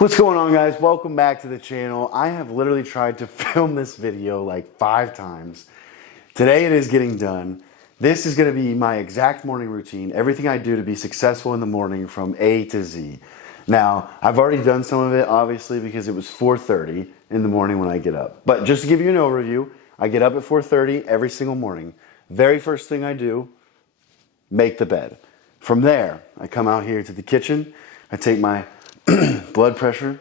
What's going on, guys? Welcome back to the channel. I have literally tried to film this video like 5 times. Today it is getting done. This is going to be my exact morning routine, everything I do to be successful in the morning from A to Z. Now, I've already done some of it, obviously, because it was 4:30 in the morning when I get up. But just to give you an overview, I get up at 4:30 every single morning. Very first thing I do, make the bed. From there, I come out here to the kitchen. I take my blood pressure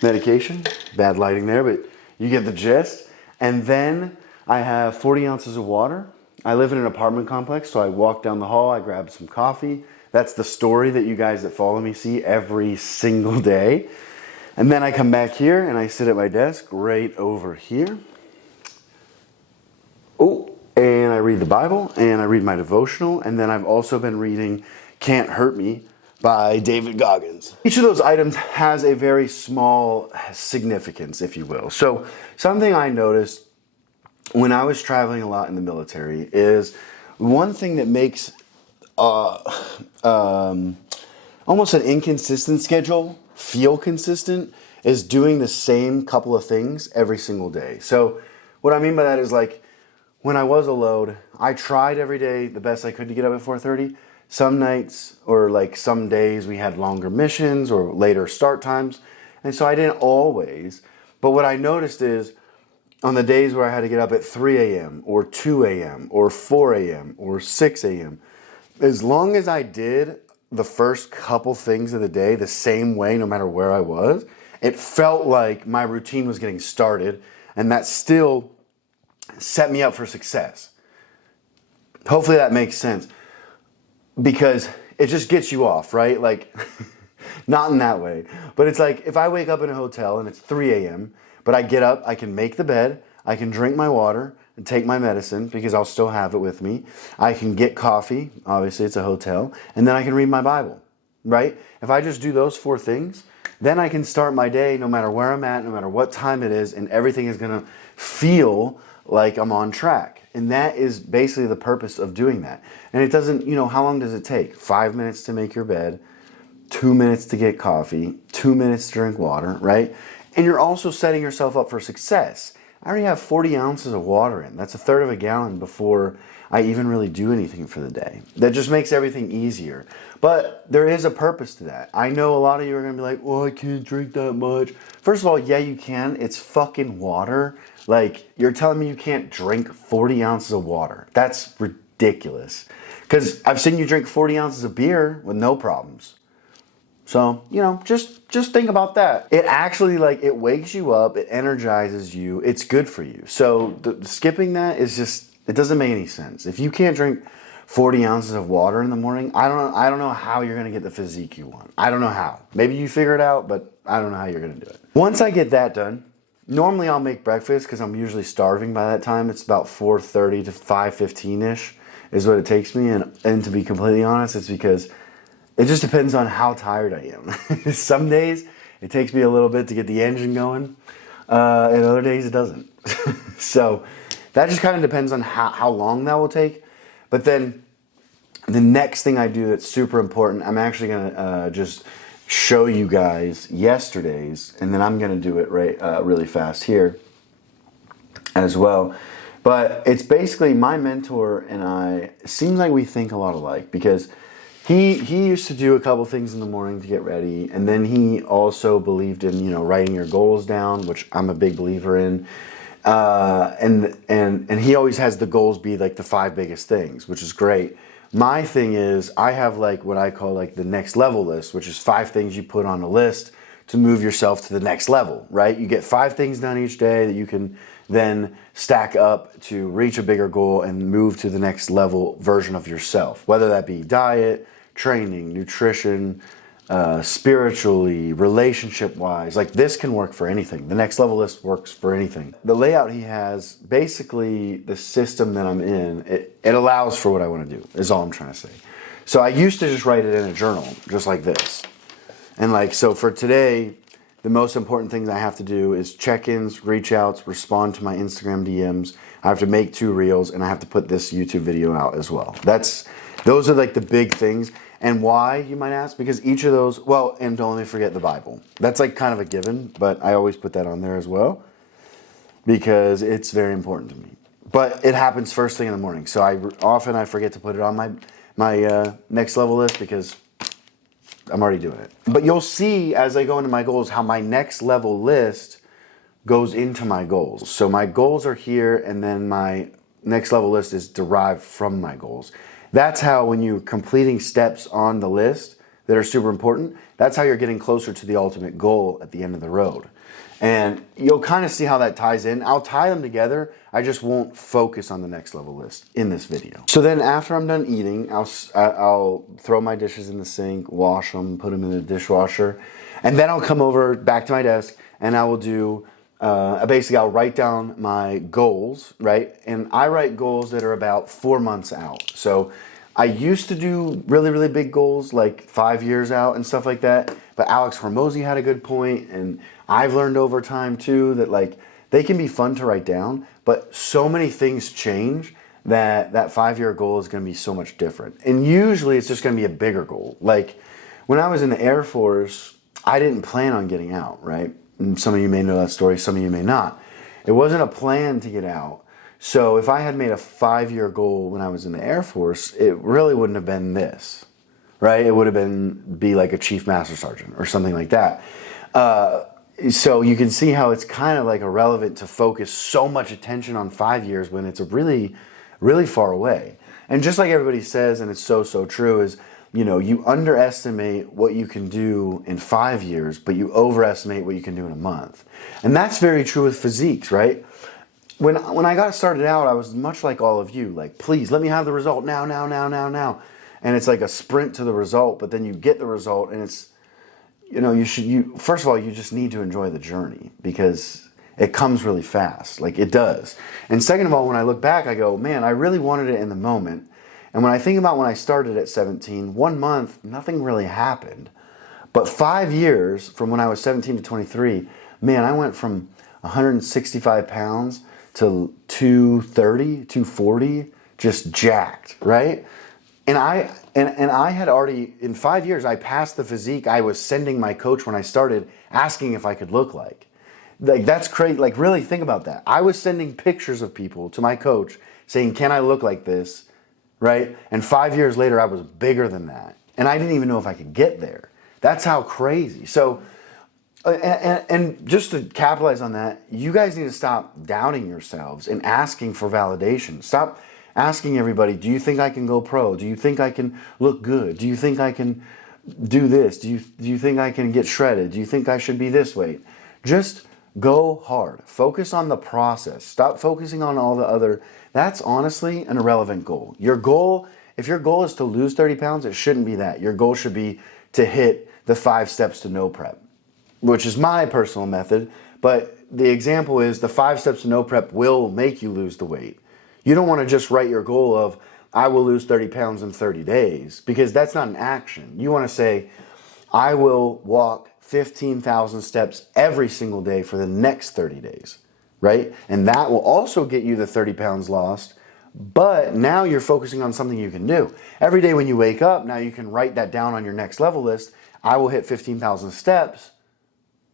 medication. Bad lighting there, but you get the gist. And then I have 40 ounces of water. I live in an apartment complex, so I walk down the hall, I grab some coffee. That's the story that you guys that follow me see every single day. And then I come back here and I sit at my desk right over here. And I read the Bible and I read my devotional. And then I've also been reading Can't Hurt Me by David Goggins. Each of those items has a very small significance, if you will. So something I noticed when I was traveling a lot in the military is one thing that makes almost an inconsistent schedule feel consistent is doing the same couple of things every single day. So what I mean by that is, like, when I was a load, I tried every day the best I could to get up at 4:30. Some nights or like some days we had longer missions or later start times. And so I didn't always. But what I noticed is on the days where I had to get up at 3 a.m. or 2 a.m. or 4 a.m. or 6 a.m., as long as I did the first couple things of the day the same way, no matter where I was, it felt like my routine was getting started, and that still set me up for success. Hopefully that makes sense. Because it just gets you off, right? Like, not in that way. But it's like, if I wake up in a hotel and it's 3 a.m., but I get up, I can make the bed, I can drink my water and take my medicine because I'll still have it with me. I can get coffee, obviously it's a hotel, and then I can read my Bible, right? If I just do those 4 things, then I can start my day no matter where I'm at, no matter what time it is, and everything is gonna feel like I'm on track. And that is basically the purpose of doing that. And it doesn't, how long does it take? 5 minutes to make your bed, 2 minutes to get coffee, 2 minutes to drink water, right? And you're also setting yourself up for success. I already have 40 ounces of water in. That's 1/3 of a gallon before I even really do anything for the day. That just makes everything easier. But there is a purpose to that. I know a lot of you are going to be like, well, I can't drink that much. First of all, yeah, you can. It's fucking water. Like, you're telling me you can't drink 40 ounces of water. That's ridiculous. Because I've seen you drink 40 ounces of beer with no problems. So, just think about that. It actually, it wakes you up. It energizes you. It's good for you. So skipping that is just, it doesn't make any sense. If you can't drink 40 ounces of water in the morning, I don't know how you're going to get the physique you want. I don't know how. Maybe you figure it out, but I don't know how you're going to do it. Once I get that done, normally I'll make breakfast because I'm usually starving by that time. It's about 4:30 to 5:15-ish is what it takes me. And to be completely honest, it's because it just depends on how tired I am. Some days it takes me a little bit to get the engine going. And other days it doesn't. So that just kind of depends on how long that will take. But then the next thing I do that's super important, I'm actually going to just show you guys yesterday's, and then I'm going to do it really fast here as well. But it's basically my mentor and I, it seems like we think a lot alike, because he used to do a couple things in the morning to get ready, and then he also believed in, writing your goals down, which I'm a big believer in. And he always has the goals be like the 5 biggest things, which is great. My thing is, I have what I call the next level list, which is 5 things you put on a list to move yourself to the next level, right? You get 5 things done each day that you can then stack up to reach a bigger goal and move to the next level version of yourself, whether that be diet, training, nutrition, spiritually, relationship-wise. This can work for anything. The next level list works for anything. The layout he has, basically the system that I'm in, it allows for what I want to do, is all I'm trying to say. So I used to just write it in a journal, just like this. And so for today, the most important things I have to do is check-ins, reach-outs, respond to my Instagram DMs. I have to make 2 reels, and I have to put this YouTube video out as well. Those are the big things. And why, you might ask? Because each of those, well, and don't let me forget the Bible. That's like kind of a given, but I always put that on there as well because it's very important to me. But it happens first thing in the morning. So I forget to put it on my next level list because I'm already doing it. But you'll see as I go into my goals how my next level list goes into my goals. So my goals are here, and then my next level list is derived from my goals. That's how, when you're completing steps on the list that are super important, that's how you're getting closer to the ultimate goal at the end of the road. And you'll kind of see how that ties in. I'll tie them together. I just won't focus on the next level list in this video. So then after I'm done eating, I'll throw my dishes in the sink, wash them, put them in the dishwasher. And then I'll come over back to my desk and I will do, basically I'll write down my goals, right? And I write goals that are about 4 months out. So I used to do really, really big goals, like 5 years out and stuff like that. But Alex Hormozy had a good point, and I've learned over time too that like they can be fun to write down, but so many things change that 5-year goal is going to be so much different. And usually it's just going to be a bigger goal. Like when I was in the Air Force, I didn't plan on getting out, right? And some of you may know that story, some of you may not. It wasn't a plan to get out. So if I had made a 5-year goal when I was in the Air Force, it really wouldn't have been this, right? It would have be like a Chief Master Sergeant or something like that. So you can see how it's kind of like irrelevant to focus so much attention on 5 years when it's really, really far away. And just like everybody says, and it's so true, is, you know, you underestimate what you can do in 5 years, but you overestimate what you can do in a month. And that's very true with physiques, right? When I got started out, I was much like all of you, like, please let me have the result now. And it's like a sprint to the result, but then you get the result, and it's, you know, first of all, you just need to enjoy the journey because it comes really fast, like it does. And second of all, when I look back, I go, man, I really wanted it in the moment. And when I think about when I started at 17, 1 month, nothing really happened. But 5 years from when I was 17 to 23, man, I went from 165 pounds to 230, 240, just jacked, right? And I had already, in 5 years, I passed the physique I was sending my coach when I started, asking if I could look like. Like, that's crazy. Like, really think about that. I was sending pictures of people to my coach saying, can I look like this, right? And 5 years later, I was bigger than that. And I didn't even know if I could get there. That's how crazy. So, and just to capitalize on that, you guys need to stop doubting yourselves and asking for validation. Stop asking everybody, do you think I can go pro? Do you think I can look good? Do you think I can do this? Do you think I can get shredded? Do you think I should be this weight? Just go hard. Focus on the process. Stop focusing on all the other. That's honestly an irrelevant goal. Your goal, if your goal is to lose 30 pounds, it shouldn't be that. Your goal should be to hit the 5 steps to no prep, which is my personal method. But the example is the 5 steps to no prep will make you lose the weight. You don't want to just write your goal of, I will lose 30 pounds in 30 days, because that's not an action. You want to say, I will walk 15,000 steps every single day for the next 30 days, right? And that will also get you the 30 pounds lost, but now you're focusing on something you can do. Every day when you wake up, now you can write that down on your next level list. I will hit 15,000 steps,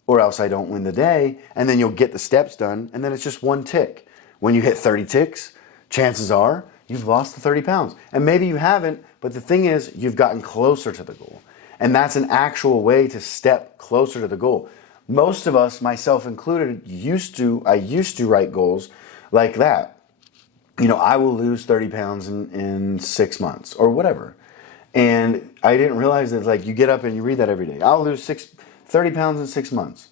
or else I don't win the day, and then you'll get the steps done, and then it's just one tick. When you hit 30 ticks, chances are you've lost the 30 pounds. And maybe you haven't, but the thing is, you've gotten closer to the goal. And that's an actual way to step closer to the goal. Most of us, myself included, I used to write goals like that. You know, I will lose 30 pounds in 6 months or whatever. And I didn't realize that, like, you get up and you read that every day. I'll lose 30 pounds in 6 months.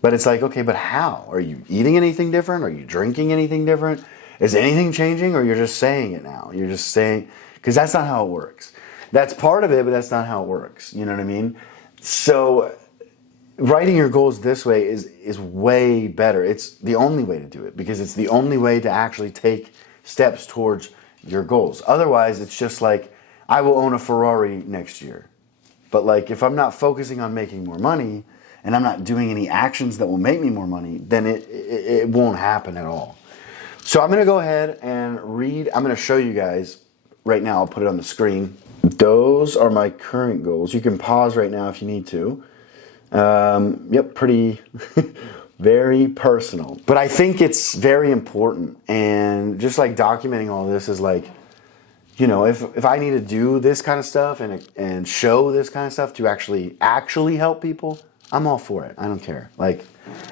But it's like, okay, but how? Are you eating anything different? Are you drinking anything different? Is anything changing, or you're just saying it now? You're just saying, because that's not how it works. That's part of it, but that's not how it works. You know what I mean? So writing your goals this way is way better. It's the only way to do it, because it's the only way to actually take steps towards your goals. Otherwise, it's just like, I will own a Ferrari next year. But like, if I'm not focusing on making more money, and I'm not doing any actions that will make me more money, then it won't happen at all. So I'm going to go ahead and read. I'm going to show you guys right now. I'll put it on the screen. Those are my current goals. You can pause right now if you need to. Yep, pretty, very personal. But I think it's very important. And just like documenting all this is like, you know, if I need to do this kind of stuff and show this kind of stuff to actually help people, I'm all for it. I don't care. Like,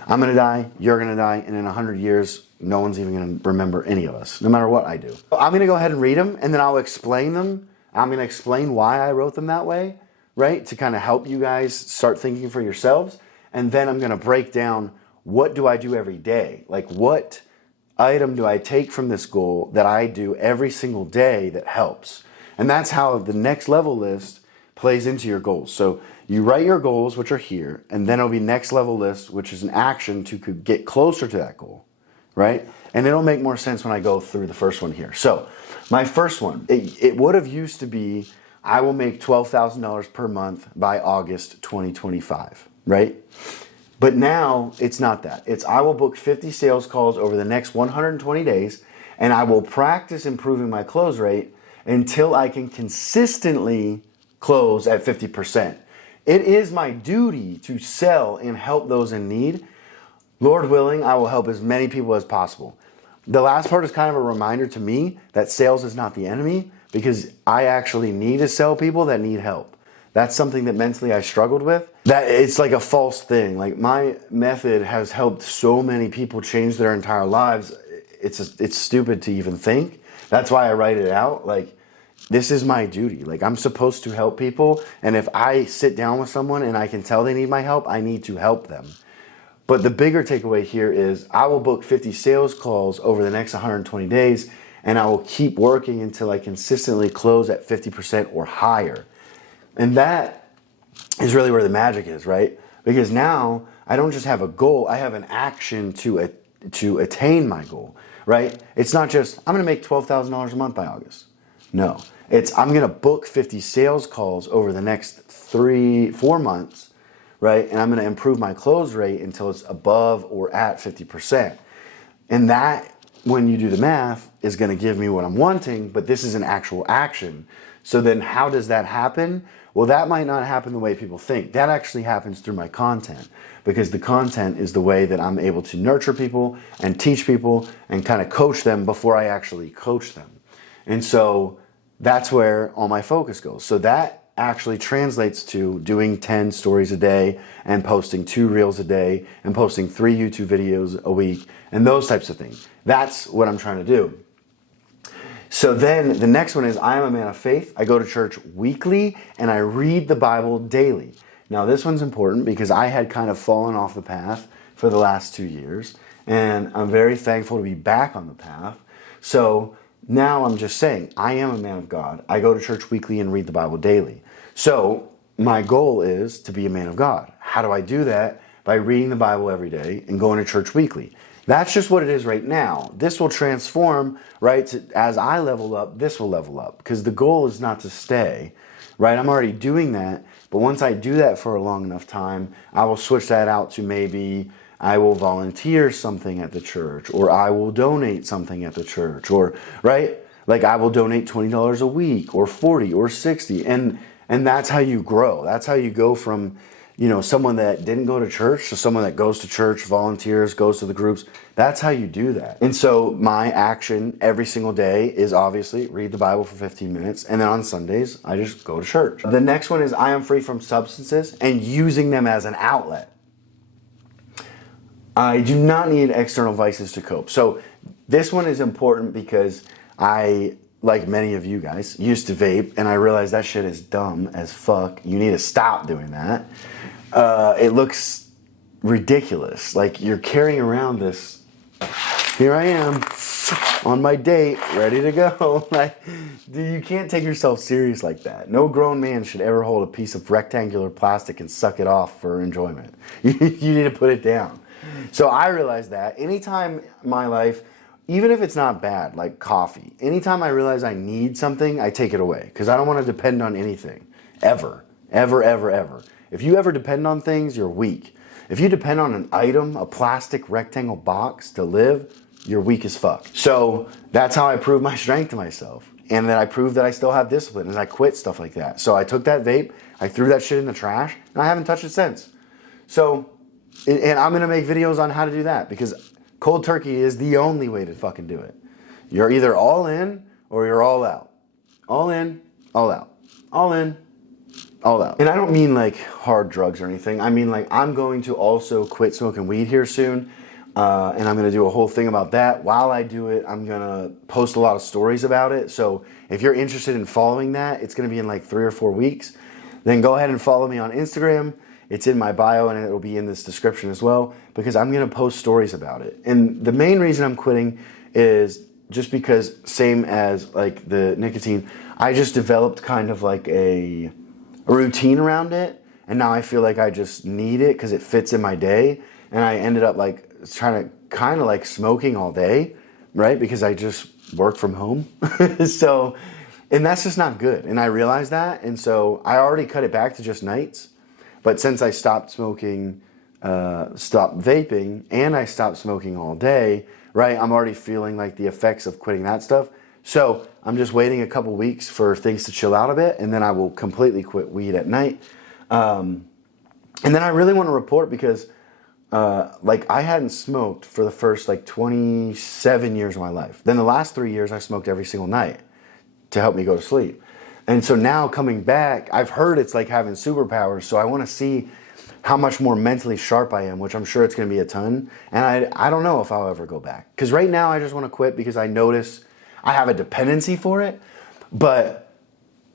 I'm going to die, you're going to die, and in 100 years, no one's even going to remember any of us, no matter what I do. I'm going to go ahead and read them, and then I'll explain them. I'm going to explain why I wrote them that way, right? To kind of help you guys start thinking for yourselves. And then I'm going to break down, what do I do every day? Like, what item do I take from this goal that I do every single day that helps? And that's how the next level list plays into your goals. So you write your goals, which are here, and then it'll be next level list, which is an action to get closer to that goal, right? And it'll make more sense when I go through the first one here. So my first one, it would have used to be, I will make $12,000 per month by August 2025, right? But now it's not that. It's I will book 50 sales calls over the next 120 days, and I will practice improving my close rate until I can consistently close at 50%. It is my duty to sell and help those in need. Lord willing, I will help as many people as possible. The last part is kind of a reminder to me that sales is not the enemy, because I actually need to sell people that need help. That's something that mentally I struggled with. That it's like a false thing. Like, my method has helped so many people change their entire lives. It's stupid to even think. That's why I write it out. Like, this is my duty. Like, I'm supposed to help people. And if I sit down with someone and I can tell they need my help, I need to help them. But the bigger takeaway here is I will book 50 sales calls over the next 120 days, and I will keep working until I consistently close at 50% or higher. And that is really where the magic is, right? Because now I don't just have a goal, I have an action to attain my goal, right? It's not just, I'm gonna make $12,000 a month by August. No, it's I'm gonna book 50 sales calls over the next 3-4 months, right? And I'm gonna improve my close rate until it's above or at 50%. And that, when you do the math, is gonna give me what I'm wanting, but this is an actual action. So then how does that happen? Well, that might not happen the way people think. That actually happens through my content, because the content is the way that I'm able to nurture people and teach people and kind of coach them before I actually coach them. And so that's where all my focus goes. So that actually translates to doing 10 stories a day and posting 2 reels a day and posting 3 YouTube videos a week and those types of things. That's what I'm trying to do. So then the next one is I am a man of faith. I go to church weekly and I read the Bible daily. Now this one's important because I had kind of fallen off the path for the last 2 years, and I'm very thankful to be back on the path. So now I'm just saying, I am a man of God. I go to church weekly and read the Bible daily. So my goal is to be a man of God. How do I do that? By reading the Bible every day and going to church weekly. That's just what it is right now. This will transform, right? As I level up, this will level up, because the goal is not to stay, right? I'm already doing that, but once I do that for a long enough time, I will switch that out to maybe I will volunteer something at the church, or I will donate something at the church, or, right? Like, I will donate $20 a week or 40 or 60. And that's how you grow. That's how you go from, you know, someone that didn't go to church to someone that goes to church, volunteers, goes to the groups. That's how you do that. And so my action every single day is obviously read the Bible for 15 minutes. And then on Sundays, I just go to church. The next one is I am free from substances and using them as an outlet. I do not need external vices to cope. So this one is important because I, like many of you guys, used to vape, and I realized that shit is dumb as fuck. You need to stop doing that. It looks ridiculous. Like, you're carrying around this, here I am on my date, ready to go. Like, dude, you can't take yourself serious like that. No grown man should ever hold a piece of rectangular plastic and suck it off for enjoyment. You need to put it down. So I realized that anytime in my life, even if it's not bad, like coffee, anytime I realize I need something, I take it away, because I don't want to depend on anything, ever, ever, ever, ever. If you ever depend on things, you're weak. If you depend on an item, a plastic rectangle box to live, you're weak as fuck. So that's how I prove my strength to myself. And then I proved that I still have discipline, and I quit stuff like that. So I took that vape, I threw that shit in the trash, and I haven't touched it since. So, and I'm gonna make videos on how to do that, because cold turkey is the only way to fucking do it. You're either all in or you're all out. All in, all out. All in, all out. And I don't mean like hard drugs or anything. I mean like I'm going to also quit smoking weed here soon. And I'm going to do a whole thing about that. While I do it, I'm going to post a lot of stories about it. So if you're interested in following that, it's going to be in like 3 or 4 weeks. Then go ahead and follow me on Instagram. It's in my bio and it'll be in this description as well, because I'm going to post stories about it. And the main reason I'm quitting is just because, same as like the nicotine, I just developed kind of like a routine around it. And now I feel like I just need it because it fits in my day. And I ended up like trying to kind of like smoking all day, right? Because I just work from home. So, and that's just not good. And I realized that. And so I already cut it back to just nights. But since I stopped smoking, stopped vaping, and I stopped smoking all day, right? I'm already feeling like the effects of quitting that stuff. So I'm just waiting a couple weeks for things to chill out a bit. And then I will completely quit weed at night. And then I really want to report because like I hadn't smoked for the first like 27 years of my life. Then the last 3 years I smoked every single night to help me go to sleep. And so now coming back, I've heard it's like having superpowers. So I want to see how much more mentally sharp I am, which I'm sure it's going to be a ton. And I don't know if I'll ever go back. Because right now I just want to quit because I notice I have a dependency for it. But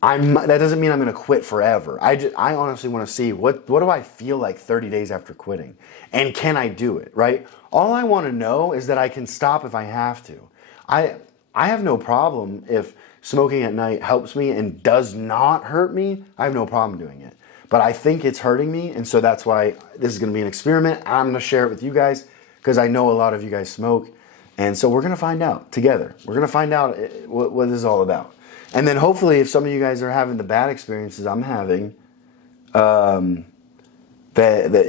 that doesn't mean I'm going to quit forever. I honestly want to see what do I feel like 30 days after quitting? And can I do it, right? All I want to know is that I can stop if I have to. I have no problem if smoking at night helps me and does not hurt me. I have no problem doing it. But I think it's hurting me, and so that's why this is going to be an experiment. I'm going to share it with you guys because I know a lot of you guys smoke. And so we're going to find out together. We're going to find out what this is all about. And then hopefully if some of you guys are having the bad experiences I'm having, that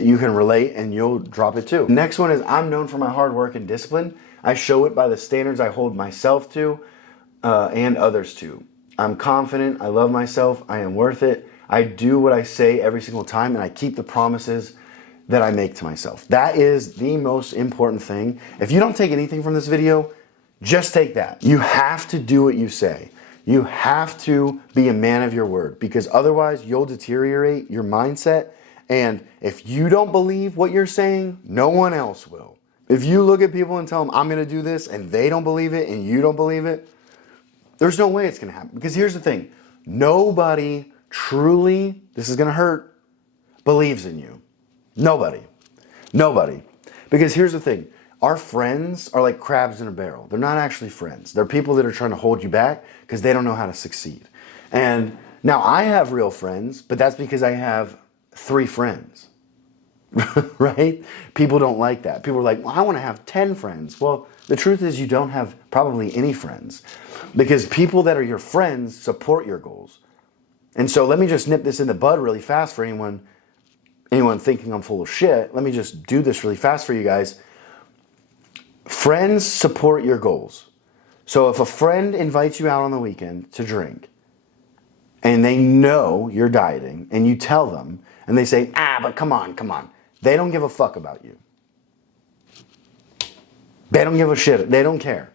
you can relate and you'll drop it too. Next one is I'm known for my hard work and discipline. I show it by the standards I hold myself to and others to. I'm confident, I love myself, I am worth it. I do what I say every single time and I keep the promises that I make to myself. That is the most important thing. If you don't take anything from this video, just take that. You have to do what you say. You have to be a man of your word because otherwise you'll deteriorate your mindset. And if you don't believe what you're saying, no one else will. If you look at people and tell them, I'm going to do this, and they don't believe it and you don't believe it, there's no way it's going to happen. Because here's the thing. Nobody truly, this is going to hurt, believes in you. Nobody. Nobody. Because here's the thing. Our friends are like crabs in a barrel. They're not actually friends. They're people that are trying to hold you back because they don't know how to succeed. And now I have real friends, but that's because I have 3 friends, right? People don't like that. People are like, well, I want to have 10 friends. Well, the truth is you don't have probably any friends because people that are your friends support your goals. And so let me just nip this in the bud really fast for anyone thinking I'm full of shit. Let me just do this really fast for you guys. Friends support your goals. So if a friend invites you out on the weekend to drink and they know you're dieting and you tell them and they say, but come on. They don't give a fuck about you. They don't give a shit. They don't care.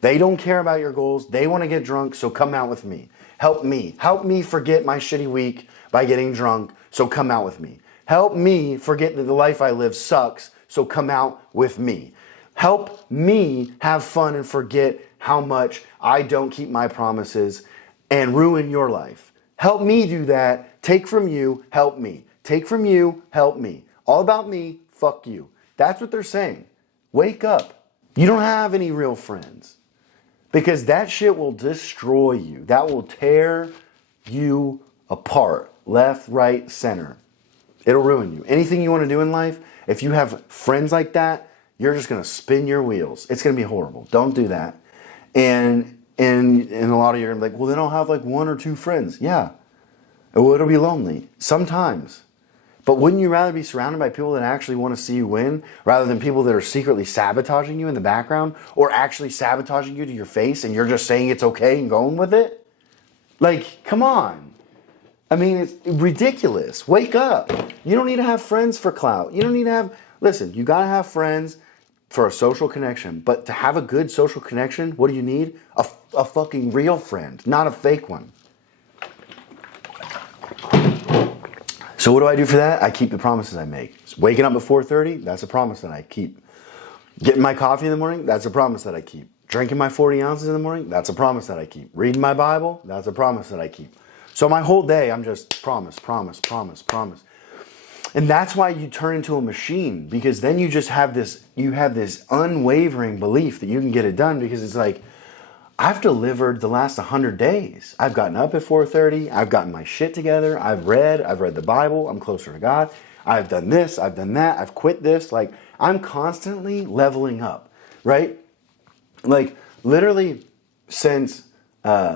They don't care about your goals. They want to get drunk, so come out with me. Help me. Help me forget my shitty week by getting drunk, so come out with me. Help me forget that the life I live sucks, so come out with me. Help me have fun and forget how much I don't keep my promises and ruin your life. Help me do that. Take from you, help me. Take from you, help me. All about me, fuck you. That's what they're saying. Wake up. You don't have any real friends because that shit will destroy you. That will tear you apart, left, right, center. It'll ruin you. Anything you want to do in life, if you have friends like that, you're just going to spin your wheels. It's going to be horrible. Don't do that. And a lot of you are going to be like, well, then I'll have like 1 or 2 friends. Yeah. Well, it'll be lonely. Sometimes. But wouldn't you rather be surrounded by people that actually want to see you win rather than people that are secretly sabotaging you in the background or actually sabotaging you to your face and you're just saying it's okay and going with it? Like, come on. I mean, it's ridiculous. Wake up. You don't need to have friends for clout. You don't need to have, listen, you got to have friends for a social connection. But to have a good social connection, what do you need? A fucking real friend, not a fake one. So what do I do for that? I keep the promises I make. So waking up at 4:30, that's a promise that I keep. Getting my coffee in the morning, that's a promise that I keep. Drinking my 40 ounces in the morning, that's a promise that I keep. Reading my Bible, that's a promise that I keep. So my whole day, I'm just promise, promise, promise, promise. And that's why you turn into a machine, because then you just have this, unwavering belief that you can get it done, because it's like, I've delivered the last 100 days. I've gotten up at 4:30. I've gotten my shit together. I've read the Bible. I'm closer to God. I've done this. I've done that. I've quit this. Like, I'm constantly leveling up, right? Like, literally since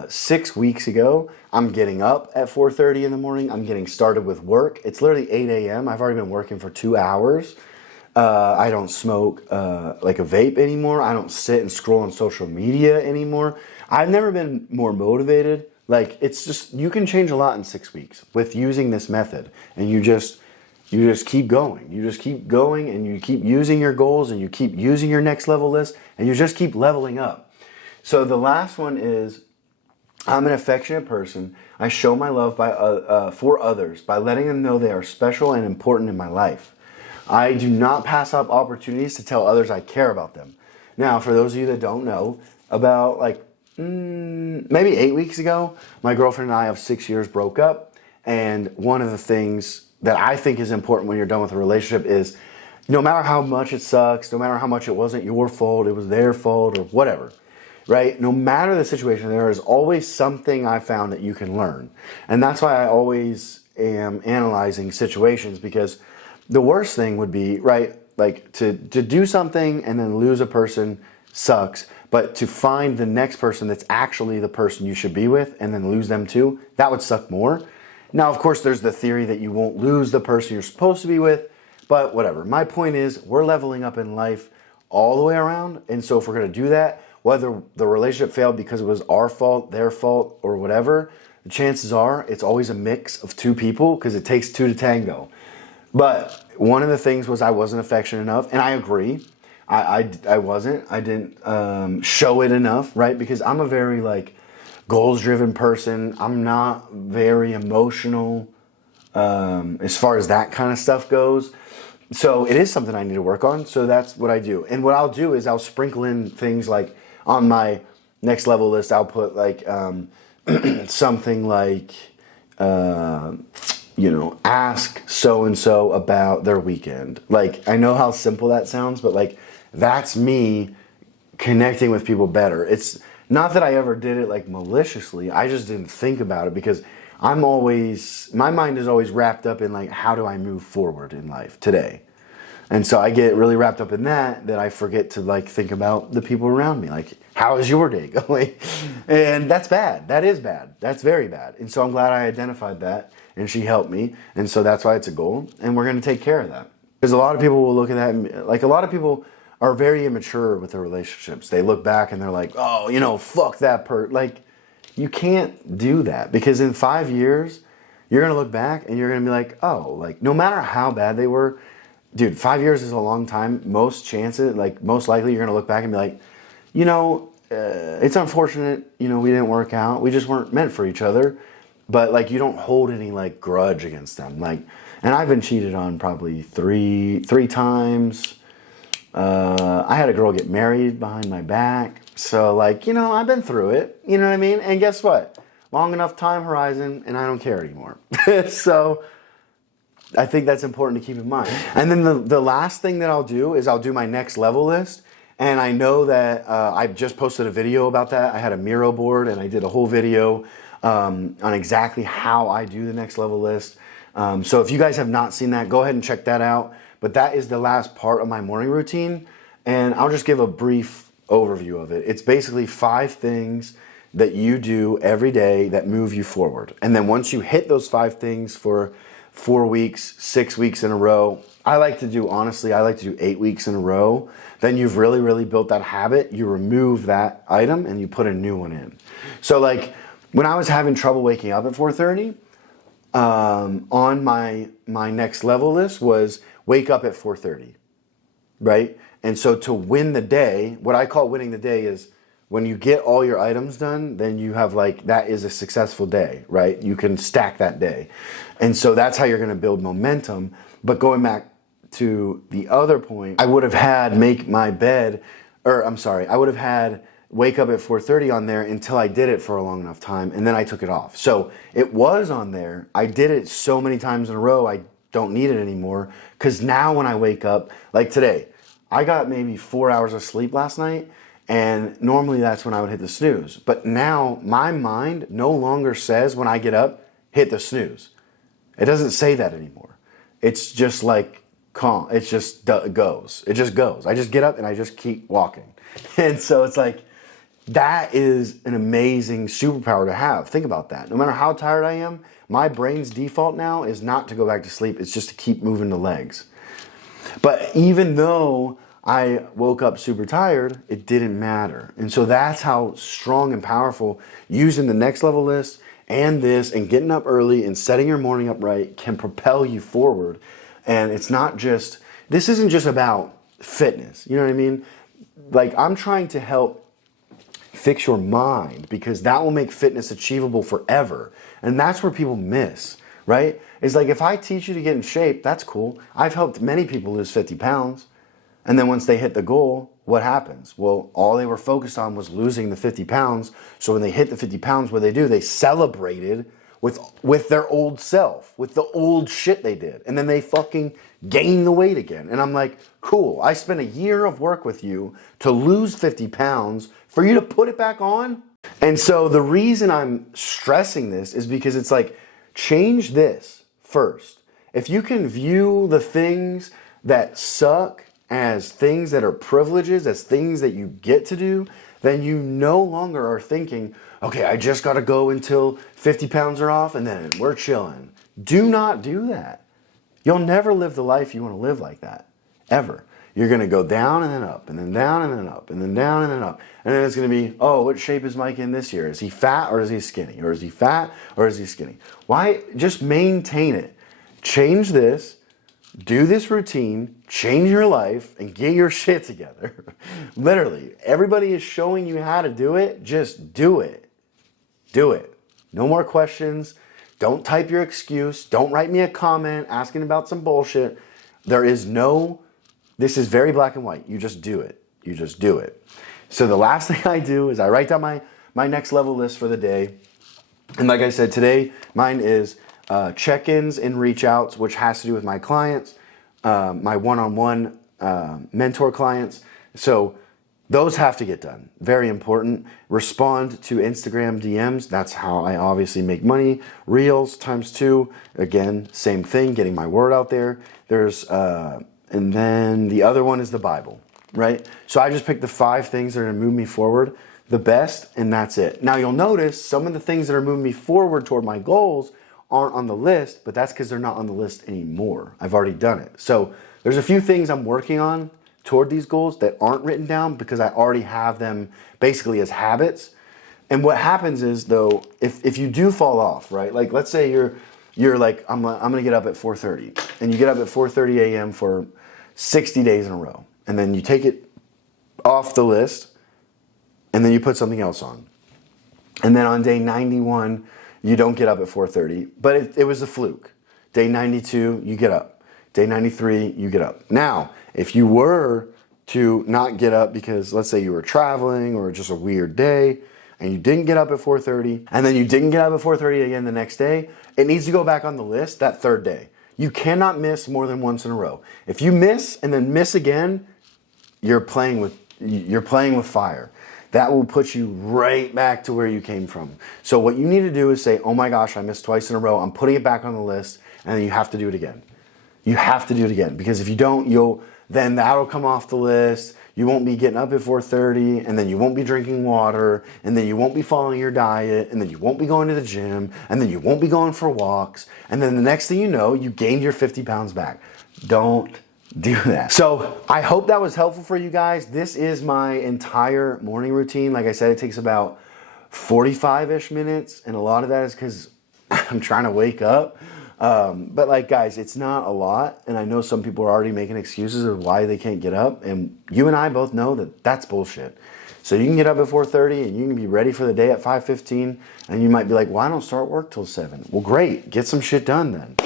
6 weeks ago, I'm getting up at 4:30 in the morning. I'm getting started with work. It's literally 8 a.m. I've already been working for 2 hours. I don't smoke like a vape anymore. I don't sit and scroll on social media anymore. I've never been more motivated. Like, it's just, you can change a lot in 6 weeks with using this method. And you just keep going. You just keep going, and you keep using your goals, and you keep using your next level list, and you just keep leveling up. So the last one is, I'm an affectionate person. I show my love for others by letting them know they are special and important in my life. I do not pass up opportunities to tell others I care about them. Now, for those of you that don't know, about maybe 8 weeks ago, my girlfriend and I of 6 years broke up. And one of the things that I think is important when you're done with a relationship is, no matter how much it sucks, no matter how much it wasn't your fault, it was their fault, or whatever, right? No matter the situation, there is always something I found that you can learn. And that's why I always am analyzing situations, because the worst thing would be, right, like to do something and then lose a person sucks, but to find the next person that's actually the person you should be with and then lose them too, that would suck more. Now, of course, there's the theory that you won't lose the person you're supposed to be with, but whatever. My point is, we're leveling up in life all the way around, and so if we're going to do that, whether the relationship failed because it was our fault, their fault, or whatever, the chances are it's always a mix of two people, because it takes two to tango. But one of the things was I wasn't affectionate enough, and I agree. I wasn't. I didn't show it enough, right? Because I'm a very goals-driven person. I'm not very emotional as far as that kind of stuff goes. So it is something I need to work on. So that's what I do. And what I'll do is I'll sprinkle in things like on my next level list. I'll put something like. Ask so-and-so about their weekend. I know how simple that sounds, but that's me connecting with people better. It's not that I ever did it maliciously. I just didn't think about it, because my mind is always wrapped up in how do I move forward in life today? And so I get really wrapped up in that I forget to think about the people around me. How is your day going? And that's bad. That is bad. That's very bad. And so I'm glad I identified that, and she helped me. And so that's why it's a goal, and we're going to take care of that. Because a lot of people will look at that, and, a lot of people are very immature with their relationships. They look back and they're like, oh, fuck that you can't do that, because in 5 years, you're going to look back and you're going to be like, oh, no matter how bad they were, dude, 5 years is a long time. Most likely you're going to look back and be like, it's unfortunate, we didn't work out. We just weren't meant for each other. But you don't hold any grudge against them. And I've been cheated on probably three times. I had a girl get married behind my back. So I've been through it. You know what I mean? And guess what? Long enough time horizon, and I don't care anymore. So I think that's important to keep in mind. And then the last thing that I'll do is I'll do my next level list. And I know that I just posted a video about that. I had a Miro board, and I did a whole video on exactly how I do the next level list. So if you guys have not seen that, go ahead and check that out. But that is the last part of my morning routine. And I'll just give a brief overview of it. It's basically 5 things that you do every day that move you forward. And then once you hit those 5 things for 4 weeks, 6 weeks in a row. I like to do 8 weeks in a row. Then you've really, really built that habit. You remove that item and you put a new one in. So like when I was having trouble waking up at 4:30, on my next level list was wake up at 4:30, right? And so to win the day, what I call winning the day is when you get all your items done, then you have like, that is a successful day, right? You can stack that day. And so that's how you're going to build momentum. But going back to the other point, I would have had I would have had wake up at 4:30 on there until I did it for a long enough time, and then I took it off. So it was on there. I did it so many times in a row, I don't need it anymore. Because now when I wake up, like today, I got maybe 4 hours of sleep last night, and normally that's when I would hit the snooze. But now my mind no longer says when I get up, hit the snooze. It doesn't say that anymore. It's just like calm. It just goes. It just goes. I just get up and I just keep walking. And so it's like, that is an amazing superpower to have. Think about that. No matter how tired I am, my brain's default now is not to go back to sleep. It's just to keep moving the legs. But even though I woke up super tired, it didn't matter. And so that's how strong and powerful using the next level list and this and getting up early and setting your morning up right can propel you forward. And it's not just, this isn't just about fitness. You know what I mean? Like, I'm trying to help fix your mind, because that will make fitness achievable forever. And that's where people miss, right? It's like, if I teach you to get in shape, that's cool. I've helped many people lose 50 pounds. And then once they hit the goal, what happens? Well, all they were focused on was losing the 50 pounds. So when they hit the 50 pounds, what do? They celebrated with their old self, with the old shit they did. And then they fucking gain the weight again. And I'm like, cool, I spent a year of work with you to lose 50 pounds for you to put it back on. And so the reason I'm stressing this is because it's like, change this first. If you can view the things that suck as things that are privileges, as things that you get to do, then you no longer are thinking, okay, I just got to go until 50 pounds are off and then we're chilling. Do not do that. You'll never live the life you want to live like that, ever. You're going to go down and then up, and then down and then up, and then down and then up. And then it's going to be, oh, what shape is Mike in this year? Is he fat or is he skinny? Or is he fat or is he skinny? Why? Just maintain it. Change this, do this routine, change your life, and get your shit together. Literally, everybody is showing you how to do it. Just do it. Do it. No more questions. Don't type your excuse. Don't write me a comment asking about some bullshit. This is very black and white. You just do it. You just do it. So the last thing I do is I write down my next level list for the day. And like I said, today mine is check-ins and reach outs, which has to do with my clients, my one-on-one mentor clients. So those have to get done. Very important. Respond to Instagram DMs. That's how I obviously make money. Reels ×2. Again, same thing, getting my word out there. And then the other one is the Bible, right? So I just picked the 5 things that are gonna move me forward the best, and that's it. Now you'll notice some of the things that are moving me forward toward my goals aren't on the list, but that's because they're not on the list anymore. I've already done it. So there's a few things I'm working on toward these goals that aren't written down because I already have them basically as habits. And what happens is, though, if you do fall off, right? Like, let's say you're like, I'm gonna get up at 4:30, and you get up at 4:30 a.m. for 60 days in a row, and then you take it off the list, and then you put something else on. And then on day 91, you don't get up at 4:30, but it was a fluke. Day 92, you get up. Day 93, you get up. Now, if you were to not get up because, let's say, you were traveling or just a weird day, and you didn't get up at 4:30, and then you didn't get up at 4:30 again the next day, it needs to go back on the list that third day. You cannot miss more than once in a row. If you miss and then miss again, you're playing with fire. That will put you right back to where you came from. So what you need to do is say, oh my gosh, I missed twice in a row. I'm putting it back on the list, and then you have to do it again. You have to do it again, because if you don't, then that'll come off the list. you won't be getting up at 4:30, and then you won't be drinking water, and then you won't be following your diet, and then you won't be going to the gym, and then you won't be going for walks, and then the next thing you know, you gained your 50 pounds back. Don't do that. So I hope that was helpful for you guys. This is my entire morning routine. Like I said, it takes about 45-ish minutes, and a lot of that is because I'm trying to wake up. But like, guys, it's not a lot, and I know some people are already making excuses of why they can't get up, and you and I both know that that's bullshit. So you can get up at 4:30 and you can be ready for the day at 5:15, and you might be like, well, I don't start work till 7. Well, great, get some shit done then.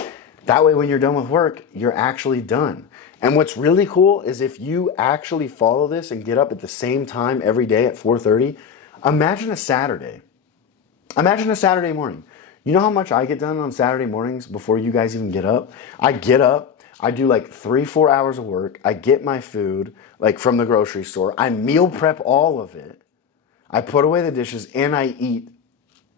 That way when you're done with work, you're actually done. And what's really cool is if you actually follow this and get up at the same time every day at 4:30, imagine a Saturday. Imagine a Saturday morning. You know how much I get done on Saturday mornings before you guys even get up? I get up, I do like 3-4 hours of work, I get my food like from the grocery store, I meal prep all of it, I put away the dishes, and I eat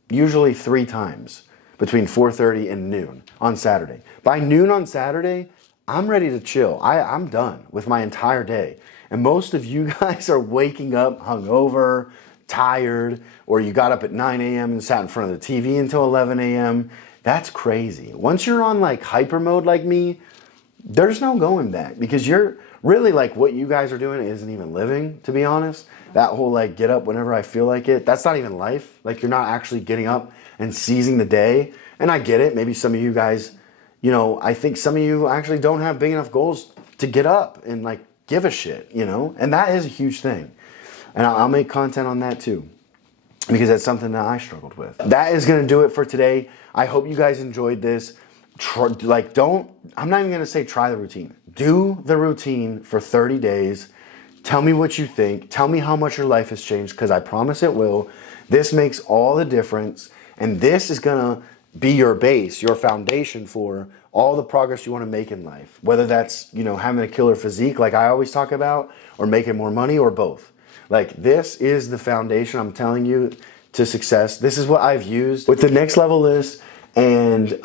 usually 3 times between 4:30 and noon on Saturday. By noon on Saturday, I'm ready to chill. I'm done with my entire day. And most of you guys are waking up hungover, tired, or you got up at 9 a.m. and sat in front of the TV until 11 a.m. That's crazy. Once you're on like hyper mode like me, there's no going back, because you're really like, what you guys are doing isn't even living, to be honest. That whole like get up whenever I feel like it, that's not even life. Like, you're not actually getting up and seizing the day. And I get it. Maybe some of you guys, you know, I think some of you actually don't have big enough goals to get up and like give a shit, you know, and that is a huge thing. And I'll make content on that too, because that's something that I struggled with. That is going to do it for today. I hope you guys enjoyed this. I'm not even going to say try the routine. Do the routine for 30 days. Tell me what you think. Tell me how much your life has changed, because I promise it will. This makes all the difference. And this is going to be your base, your foundation for all the progress you want to make in life. Whether that's, you know, having a killer physique like I always talk about, or making more money, or both. Like, this is the foundation, I'm telling you, to success. This is what I've used with the Next Level list and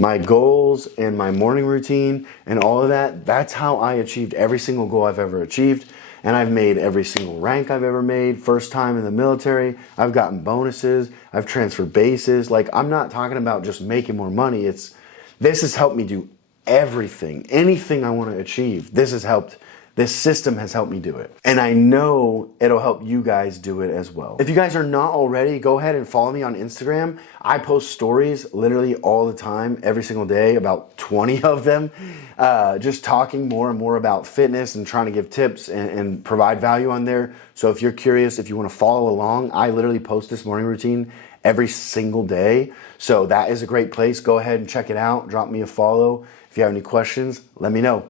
my goals and my morning routine and all of that. That's how I achieved every single goal I've ever achieved. And I've made every single rank I've ever made. First time in the military. I've gotten bonuses. I've transferred bases. Like, I'm not talking about just making more money. This has helped me do everything. Anything I want to achieve. This system has helped me do it. And I know it'll help you guys do it as well. If you guys are not already, go ahead and follow me on Instagram. I post stories literally all the time, every single day, about 20 of them, just talking more and more about fitness and trying to give tips and provide value on there. So if you're curious, if you want to follow along, I literally post this morning routine every single day. So that is a great place. Go ahead and check it out. Drop me a follow. If you have any questions, let me know.